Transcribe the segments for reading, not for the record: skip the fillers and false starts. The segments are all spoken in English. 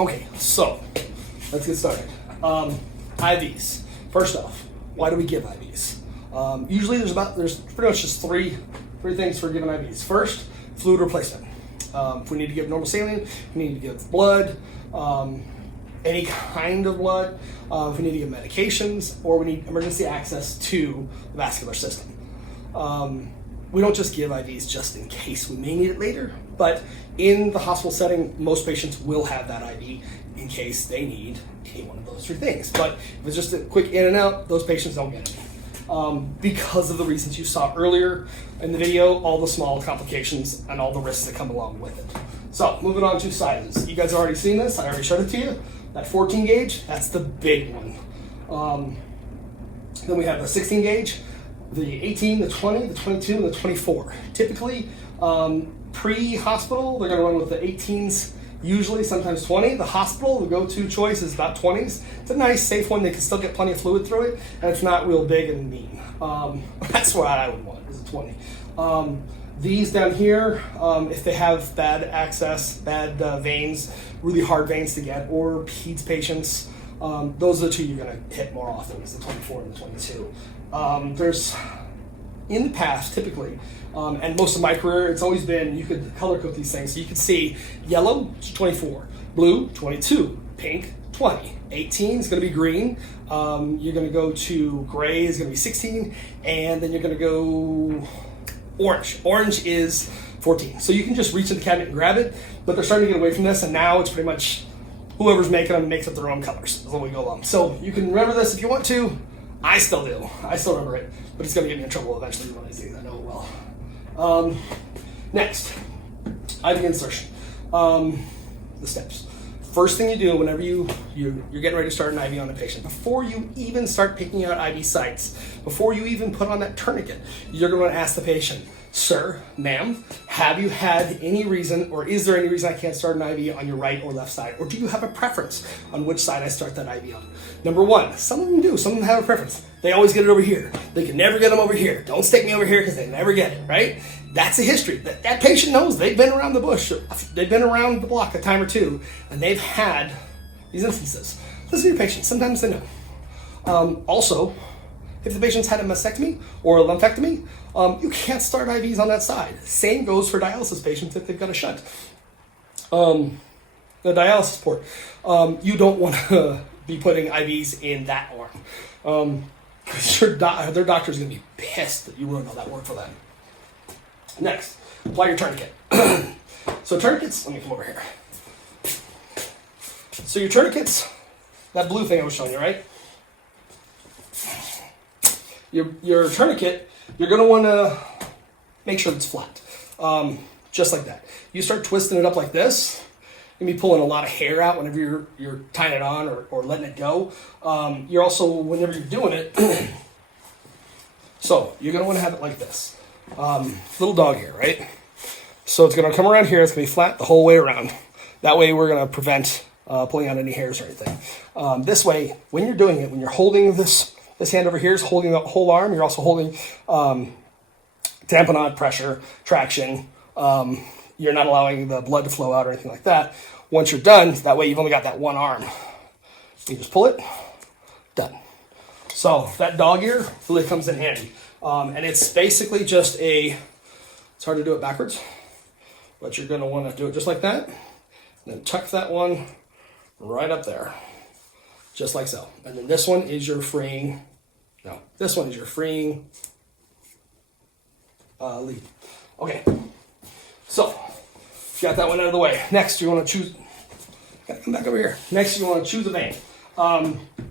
Okay, so let's get started. IVs. First off, why do we give IVs? Usually there's pretty much just three things for giving IVs. First, fluid replacement. If we need to give normal saline, we need to give blood, any kind of blood, if we need to give medications, or we need emergency access to the vascular system. We don't just give IVs just in case we may need it later, but in the hospital setting, most patients will have that IV in case they need any one of those three things. But if it's just a quick in and out, those patients don't get it. Because of the reasons you saw earlier in the video, all the small complications and all the risks that come along with it. So moving on to sizes. You guys have already seen this. I already showed it to you. That 14 gauge, that's the big one. Then we have the 16 gauge, the 18, the 20, the 22, and the 24. Typically, pre-hospital, they're going to run with the 18s, usually, sometimes 20. The hospital, the go-to choice is about 20s. It's a nice, safe one. They can still get plenty of fluid through it, and it's not real big and mean. That's what I would want, is a 20. These down here, if they have bad access, bad veins, really hard veins to get, or peds patients, those are the two you're going to hit more often, is the 24 and the 22. There's, in the past, typically, and most of my career, it's always been, you could color code these things. So you could see yellow, 24, blue, 22, pink, 20, 18 is going to be green. You're going to go to gray is going to be 16, and then you're going to go orange. Orange is 14. So you can just reach in the cabinet and grab it, but they're starting to get away from this, and now it's pretty much whoever's making them makes up their own colors as we go along. So you can remember this if you want to. I still do. I still remember it, but it's going to get me in trouble eventually when I say I know it well. Next, IV insertion. The steps. First thing you do whenever you're getting ready to start an IV on a patient, before you even start picking out IV sites, before you even put on that tourniquet, you're going to ask the patient, sir, ma'am, have you had any reason, or is there any reason I can't start an IV on your right or left side? Or do you have a preference on which side I start that IV on? Number one, some of them do. Some of them have a preference. They always get it over here. They can never get them over here. Don't stick me over here because they never get it, right? That's a history. That patient knows. They've been around the bush. They've been around the block a time or two, and they've had these instances. Listen to your patient. Sometimes they know. Also, if the patient's had a mastectomy or a lumpectomy, you can't start IVs on that side. Same goes for dialysis patients if they've got a shunt. The dialysis port. You don't want to be putting IVs in that arm. Because their doctor's going to be pissed that you ruined all that work for them. Next, apply your tourniquet. So tourniquets, let me come over here. So your tourniquets, that blue thing I was showing you, right? Your tourniquet, you're going to want to make sure it's flat, just like that. You start twisting it up like this, and be pulling a lot of hair out whenever you're tying it on or letting it go. You're also, whenever you're doing it, so you're going to want to have it like this. Little dog hair, right? So it's going to come around here. It's going to be flat the whole way around. That way we're going to prevent pulling out any hairs or anything. This way, when you're doing it, when you're holding this hand over here is holding the whole arm. You're also holding tamponade, pressure, traction. You're not allowing the blood to flow out or anything like that. Once you're done, that way you've only got that one arm. You just pull it, done. So that dog ear really comes in handy. And it's basically just it's hard to do it backwards, but you're going to want to do it just like that. And then tuck that one right up there, just like so. And then this one is your freeing, lead. Okay, so got that one out of the way. Next, you want to choose, gotta come back over here. Next, you want to choose a vein.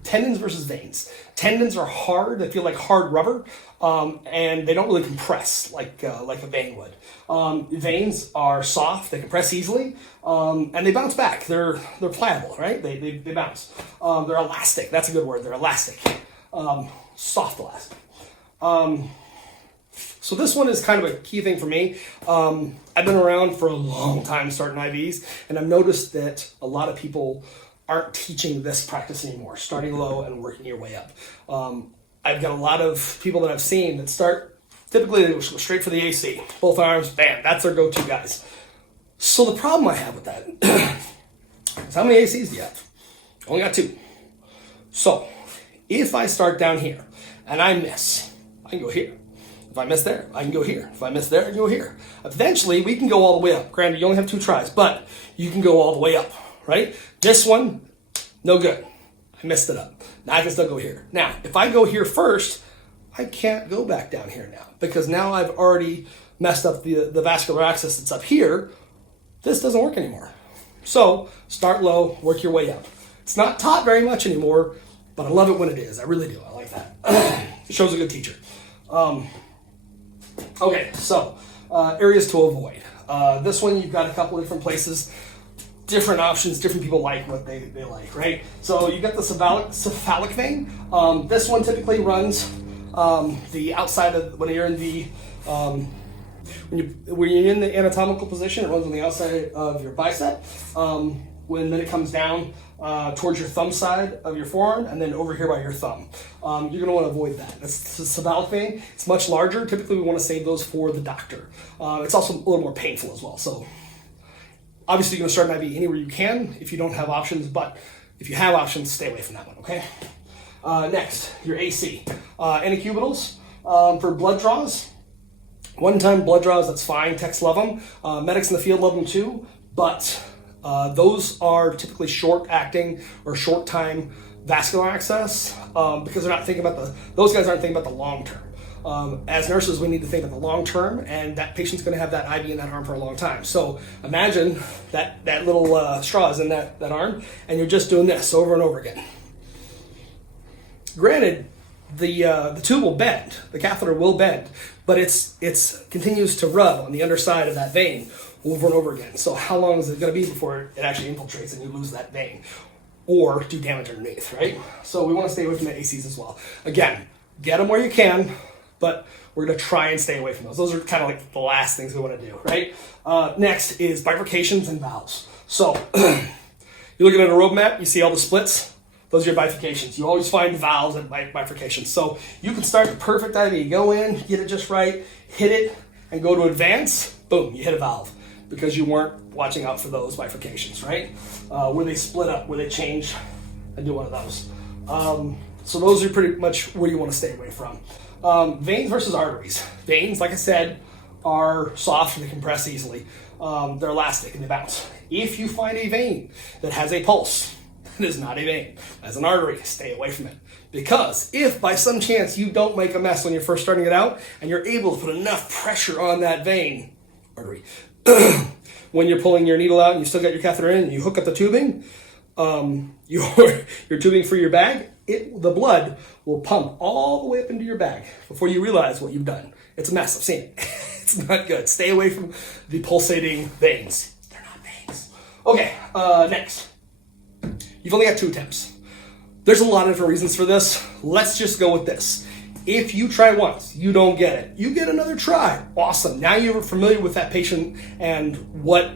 Tendons versus veins. Tendons are hard, they feel like hard rubber, and they don't really compress like a vein would. Veins are soft, they compress easily, and they bounce back. They're pliable, right? They bounce. They're elastic, that's a good word, they're elastic. Soft elastic. So this one is kind of a key thing for me. I've been around for a long time starting IVs, and I've noticed that a lot of people aren't teaching this practice anymore, starting low and working your way up. I've got a lot of people that I've seen that start, typically they go straight for the AC, both arms, bam, that's their go-to guys. So the problem I have with that Because how many ACs do you have? Only got 2. So if I start down here and I miss, I can go here. If I miss there, I can go here. If I miss there, I can go here. Eventually, we can go all the way up. Granted, you only have 2 tries, but you can go all the way up, right? This one, no good. I messed it up. Now I can still go here. Now, if I go here first, I can't go back down here now because now I've already messed up the vascular access that's up here. This doesn't work anymore. So start low, work your way up. It's not taught very much anymore, but I love it when it is. I really do. I like that. It shows a good teacher. Okay, so areas to avoid. This one, you've got a couple different places, different options, different people like what they like, right? So you've got the cephalic vein. This one typically runs the outside of, when you're in the, when you're in the anatomical position, it runs on the outside of your bicep. Then it comes down towards your thumb side of your forearm and then over here by your thumb. You're going to want to avoid that. That's the cephalic vein. It's much larger. Typically, we want to save those for the doctor. It's also a little more painful as well. So obviously, you're going to start an IV anywhere you can if you don't have options, but if you have options, stay away from that one, okay? Next, your AC. Anticubitals for blood draws. One-time blood draws, that's fine. Techs love them. Medics in the field love them too, but those are typically short-acting or short-time vascular access because they're not thinking about those guys aren't thinking about the long term. As nurses, we need to think about the long term, and that patient's going to have that IV in that arm for a long time. So imagine that little straw is in that arm, and you're just doing this over and over again. Granted, the tube will bend, the catheter will bend, but it's continues to rub on the underside of that vein over and over again. So how long is it going to be before it actually infiltrates and you lose that vein or do damage underneath, right? So we want to stay away from the ACs as well. Again, get them where you can, but we're going to try and stay away from those. Those are kind of like the last things we want to do, right? Next is bifurcations and valves. So you're looking at a roadmap, you see all the splits. Those are your bifurcations. You always find valves and bifurcations. So you can start the perfect IV. Go in, get it just right, hit it, and go to advance. Boom, you hit a valve because you weren't watching out for those bifurcations, right? Where they split up, where they change, and do one of those. So those are pretty much where you want to stay away from. Veins versus arteries. Veins, like I said, are soft and they compress easily. They're elastic and they bounce. If you find a vein that has a pulse, it is not a vein. As an artery, stay away from it. Because if by some chance you don't make a mess when you're first starting it out and you're able to put enough pressure on that vein, artery, when you're pulling your needle out and you still got your catheter in and you hook up the tubing, your tubing for your bag, the blood will pump all the way up into your bag before you realize what you've done. It's a mess. I've seen it. It's not good. Stay away from the pulsating veins. They're not veins. Okay, next. You've only got 2 attempts. There's a lot of different reasons for this. Let's just go with this. If you try once, you don't get it, you get another try. Awesome. Now you're familiar with that patient and what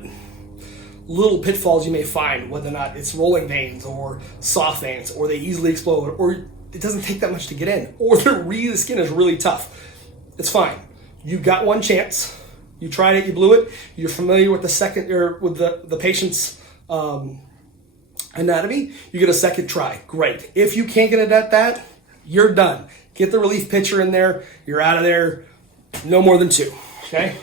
little pitfalls you may find, whether or not it's rolling veins or soft veins, or they easily explode, or it doesn't take that much to get in, or the skin is really tough. It's fine. You've got one chance. You tried it, you blew it. You're familiar with the patient's anatomy, you get a second try. Great. If you can't get it at that, you're done. Get the relief pitcher in there. You're out of there. No more than 2. Okay?